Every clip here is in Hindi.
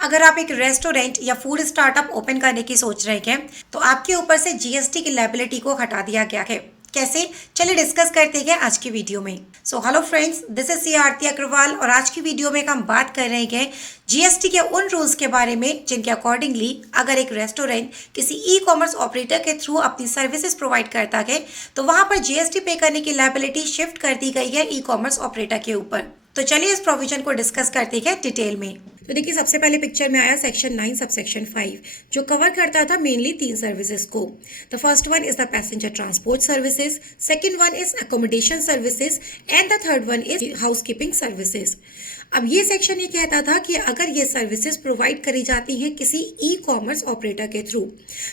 अगर आप एक रेस्टोरेंट या फूड स्टार्टअप ओपन करने की सोच रहे हैं तो आपके ऊपर से जीएसटी की लायबिलिटी को हटा दिया गया है। कैसे? चलिए डिस्कस करते हैं आज की वीडियो में। So hello friends, this is सी आरती अग्रवाल और आज की वीडियो में हम बात कर रहे हैं जीएसटी के उन रूल्स के बारे में जिनके अकॉर्डिंगली अगर एक रेस्टोरेंट किसी ई कॉमर्स ऑपरेटर के थ्रू अपनी सर्विसेज प्रोवाइड करता है तो वहां पर जीएसटी पे करने की लायबिलिटी शिफ्ट कर दी गई है ई कॉमर्स ऑपरेटर के ऊपर। तो चलिए इस प्रोविजन को डिस्कस करते हैं डिटेल में। तो देखिए, सबसे पहले पिक्चर में आया सेक्शन 9 सब सेक्शन 5 जो कवर करता था मेनली 3 सर्विसेज को। The first one is the passenger transport services, second one is accommodation services and the third one is housekeeping services. अब ये सेक्शन ये कहता था कि अगर ये सर्विसेज प्रोवाइड करी जाती हैं किसी ई कॉमर्स ऑपरेटर के थ्रू,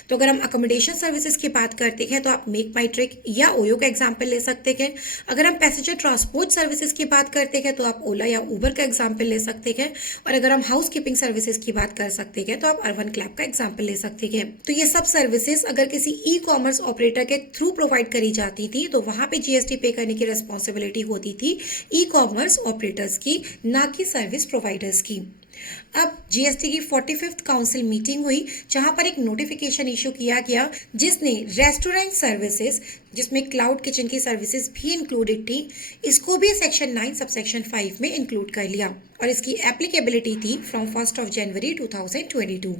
तो अगर हम अकोमोडेशन सर्विसेज की बात करते हैं तो आप मेक माई ट्रिप या ओयो का एग्जाम्पल ले सकते हैं। अगर हम पैसेंजर ट्रांसपोर्ट सर्विसेज की बात करते हैं तो आप ओला या उबर का एग्जाम्पल ले सकते हैं। और अगर हम हाउस कीपिंग सर्विसेज की बात कर सकते हैं तो आप अर्बन क्लैब का एग्जाम्पल ले सकते हैं। तो ये सब सर्विसेज अगर किसी ई कॉमर्स ऑपरेटर के थ्रू प्रोवाइड करी जाती थी तो वहां पे जीएसटी पे करने की रिस्पॉन्सिबिलिटी होती थी ई कॉमर्स ऑपरेटर्स की, ना कि सर्विस प्रोवाइडर्स की। अब जीएसटी की 45th काउंसिल मीटिंग हुई जहां पर एक नोटिफिकेशन इशू किया गया जिसने रेस्टोरेंट सर्विसेज, जिसमें क्लाउड किचन की सर्विसेज भी इंक्लूडेड थी, इसको भी सेक्शन 9 सब सेक्शन 5 में इंक्लूड कर लिया और इसकी एप्लीकेबिलिटी थी फ्रॉम 1 जनवरी 2022।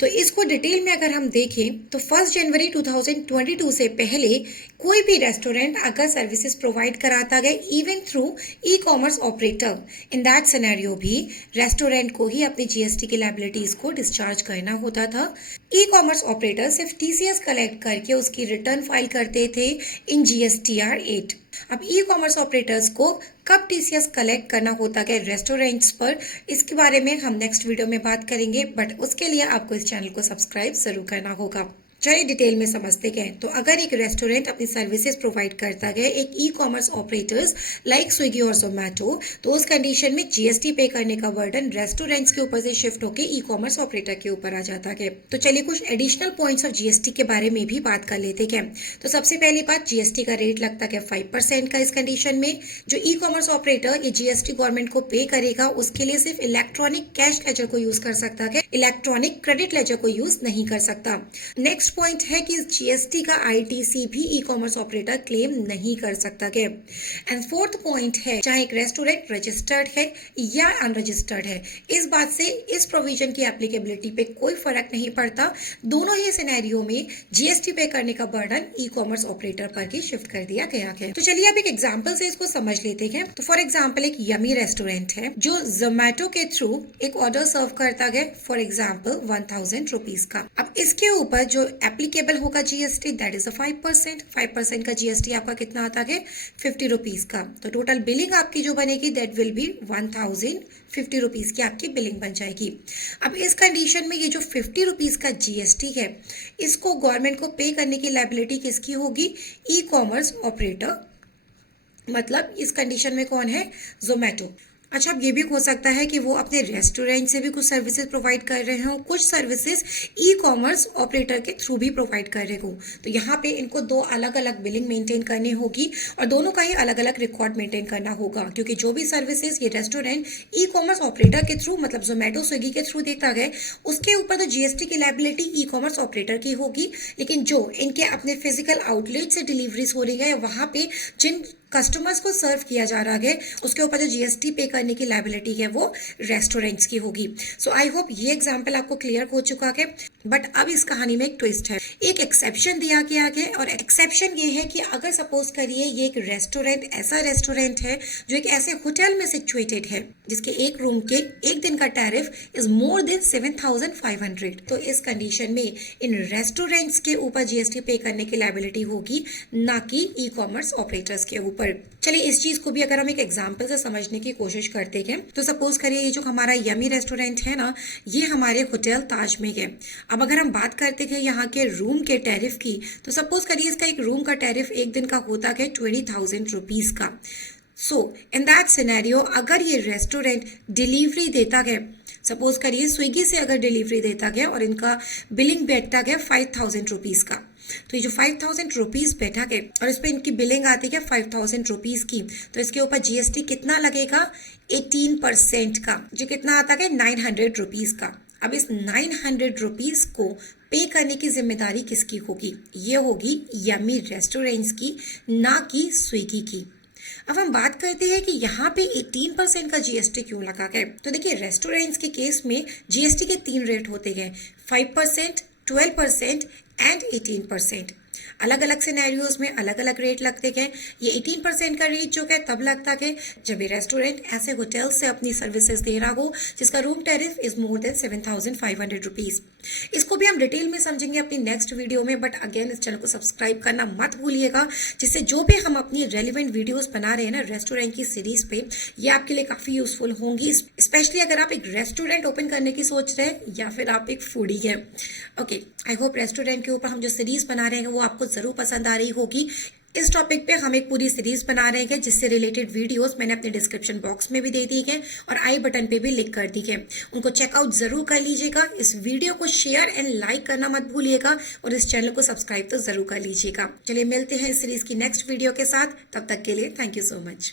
तो इसको डिटेल में अगर हम देखें तो 1 जनवरी 2022 से पहले कोई भी रेस्टोरेंट अगर सर्विसेज प्रोवाइड कराता गया even through e commerce operator, in that scenario भी रेस्टोरेंट को ही अपनी जीएसटी की लायबिलिटीज को डिस्चार्ज करना होता था। ई कॉमर्स ऑपरेटर सिर्फ टीसीएस कलेक्ट करके उसकी रिटर्न फाइल करते थे इन जीएसटीआर 8। अब ई कॉमर्स ऑपरेटर्स को कब टीसीएस कलेक्ट करना होता है रेस्टोरेंट्स पर, इसके बारे में हम नेक्स्ट वीडियो में बात करेंगे, बट उसके लिए आपको इस चैनल को सब्सक्राइब जरूर करना होगा। चलिए डिटेल में समझते हैं। तो अगर एक रेस्टोरेंट अपनी सर्विसेज प्रोवाइड करता है एक e commerce operators like Swiggy और जोमेटो, तो उस कंडीशन में जीएसटी पे करने का बर्डन रेस्टोरेंट्स के ऊपर से शिफ्ट होकर ई कॉमर्स ऑपरेटर के ऊपर आ जाता है। तो चलिए कुछ एडिशनल पॉइंट्स ऑफ जीएसटी के बारे में भी बात कर लेते हैं। तो सबसे पहली बात, जीएसटी का रेट लगता है 5% का। इस कंडीशन में जो ई कॉमर्स ऑपरेटर ये जीएसटी गवर्नमेंट को पे करेगा उसके लिए सिर्फ इलेक्ट्रॉनिक कैश लेजर को यूज कर सकता है, इलेक्ट्रॉनिक क्रेडिट लेजर को यूज नहीं कर सकता। नेक्स्ट पॉइंट है कि जीएसटी का आईटीसी भी ई कॉमर्स ऑपरेटर क्लेम नहीं कर सकता है। एंड फोर्थ पॉइंट है, चाहे एक रेस्टोरेंट रजिस्टर्ड है या अनरजिस्टर्ड है, इस बात से इस प्रोविजन की एप्लीकेबिलिटी पे कोई फर्क नहीं पड़ता। दोनों ही सिनेरियो में जीएसटी पे करने का बर्डन ई कॉमर्स ऑपरेटर पर ही शिफ्ट कर दिया गया है। तो चलिए अब एक एग्जाम्पल से इसको समझ लेते हैं। तो फॉर एग्जाम्पल एक यमी रेस्टोरेंट है जो जोमेटो के थ्रू एक ऑर्डर सर्व करता है, फॉर एग्जाम्पल 1000 रुपीज का। अब इसके ऊपर जो एप्लीकेबल होगा जीएसटी दैट इज 5% का जीएसटी आपका कितना आता है 50 रुपीज का। तो टोटल बिलिंग आपकी जो बनेगी दैट विल बी 1050 रुपीज की आपकी बिलिंग बन जाएगी। अब इस कंडीशन में ये जो 50 रुपीज का जीएसटी है इसको गवर्नमेंट को पे करने की लायबिलिटी किसकी होगी? ई कॉमर्स ऑपरेटर, मतलब इस कंडीशन में कौन है? जोमेटो। अच्छा, अब ये भी हो सकता है कि वो अपने रेस्टोरेंट से भी कुछ सर्विसेज प्रोवाइड कर रहे हो, कुछ सर्विसेज ई कॉमर्स ऑपरेटर के थ्रू भी प्रोवाइड कर रहे हो। तो यहाँ पे इनको दो अलग अलग बिलिंग मेंटेन करनी होगी और दोनों का ही अलग अलग रिकॉर्ड मेंटेन करना होगा, क्योंकि जो भी सर्विसेज ये रेस्टोरेंट ई कॉमर्स ऑपरेटर के थ्रू, मतलब जोमेटो स्विगी के थ्रू देता है, उसके ऊपर तो जीएसटी की लायबिलिटी ई कॉमर्स ऑपरेटर की होगी। लेकिन जो इनके अपने फिजिकल आउटलेट से डिलीवरीज हो रही है, वहां पे जिन कस्टमर्स को सर्व किया जा रहा है उसके ऊपर जो जीएसटी पे करने की लायबिलिटी है वो रेस्टोरेंट्स की होगी। सो आई होप ये एग्जांपल आपको क्लियर हो चुका है। बट अब इस कहानी में एक ट्विस्ट है, एक एक्सेप्शन दिया गया है और एक्सेप्शन ये है कि अगर सपोज करिए ये एक रेस्टोरेंट ऐसा रेस्टोरेंट है जो एक ऐसे होटल में सिचुएटेड है जिसके एक रूम के एक दिन का टैरिफ इज मोर देन 7500, तो इस कंडीशन में इन रेस्टोरेंट्स के ऊपर जीएसटी पे करने की लायबिलिटी होगी, ना कि ई कॉमर्स ऑपरेटर्स के ऊपर। चलिए इस चीज को भी अगर हम एक एग्जांपल से समझने की कोशिश करते हैं तो सपोज करिए ये जो हमारा यमी रेस्टोरेंट है ना, ये हमारे होटल ताज में है। अब अगर हम बात करते हैं यहाँ के रूम के टैरिफ की, तो सपोज करिए इसका एक रूम का टैरिफ एक दिन का होता है 20,000 रुपीज का। सो इन दैट सिनेरियो अगर ये रेस्टोरेंट डिलीवरी देता है, सपोज करिए स्विगी से अगर डिलीवरी देता है और इनका बिलिंग बैठता है 5,000 रुपीज का, तो ये जो 5000 रुपीज़ बैठक है और इस पर इनकी बिलिंग आती है 5000 रुपीज़ की, तो इसके ऊपर जीएसटी कितना लगेगा 18% का, जो कितना आता है 900 रुपीज़ का। अब इस 900 रुपीज़ को पे करने की जिम्मेदारी किसकी होगी? ये होगी यम्मी रेस्टोरेंट्स की, ना कि स्विगी की। अब हम बात करते हैं कि यहाँ पे 18% का जीएसटी क्यों लगा गया। तो देखिए रेस्टोरेंट्स के केस में जीएसटी के 3 रेट होते हैं, 5%, 12% एंड 18%। अलग अलग सिनेरियोज में अलग अलग रेट लगते हैं। ये 18% का रेट जो है तब लगता है जब ये रेस्टोरेंट ऐसे होटल से अपनी सर्विसेज दे रहा हो जिसका room tariff is more than 7500 rupees. इसको भी हम डिटेल में समझेंगे अपनी नेक्स्ट वीडियो में, बट अगेन इस चैनल को सब्सक्राइब करना मत भूलिएगा, जिससे जो भी हम अपनी रेलिवेंट वीडियोस बना रहे हैं ना रेस्टोरेंट की सीरीज पे, ये आपके लिए काफ़ी यूजफुल होंगी, स्पेशली अगर आप एक रेस्टोरेंट ओपन करने की सोच रहे हैं या फिर आप एक फूडी हैं। ओके, आई होप रेस्टोरेंट के ऊपर हम जो सीरीज बना रहे हैं वो आपको ज़रूर पसंद आ रही होगी। इस टॉपिक पे हम एक पूरी सीरीज बना रहे हैं जिससे रिलेटेड वीडियोस मैंने अपने डिस्क्रिप्शन बॉक्स में भी दे दी है और आई बटन पे भी लिंक कर दी है, उनको चेकआउट जरूर कर लीजिएगा। इस वीडियो को शेयर एंड लाइक करना मत भूलिएगा और इस चैनल को सब्सक्राइब तो जरूर कर लीजिएगा। चलिए मिलते हैं इस सीरीज की नेक्स्ट वीडियो के साथ, तब तक के लिए थैंक यू सो मच।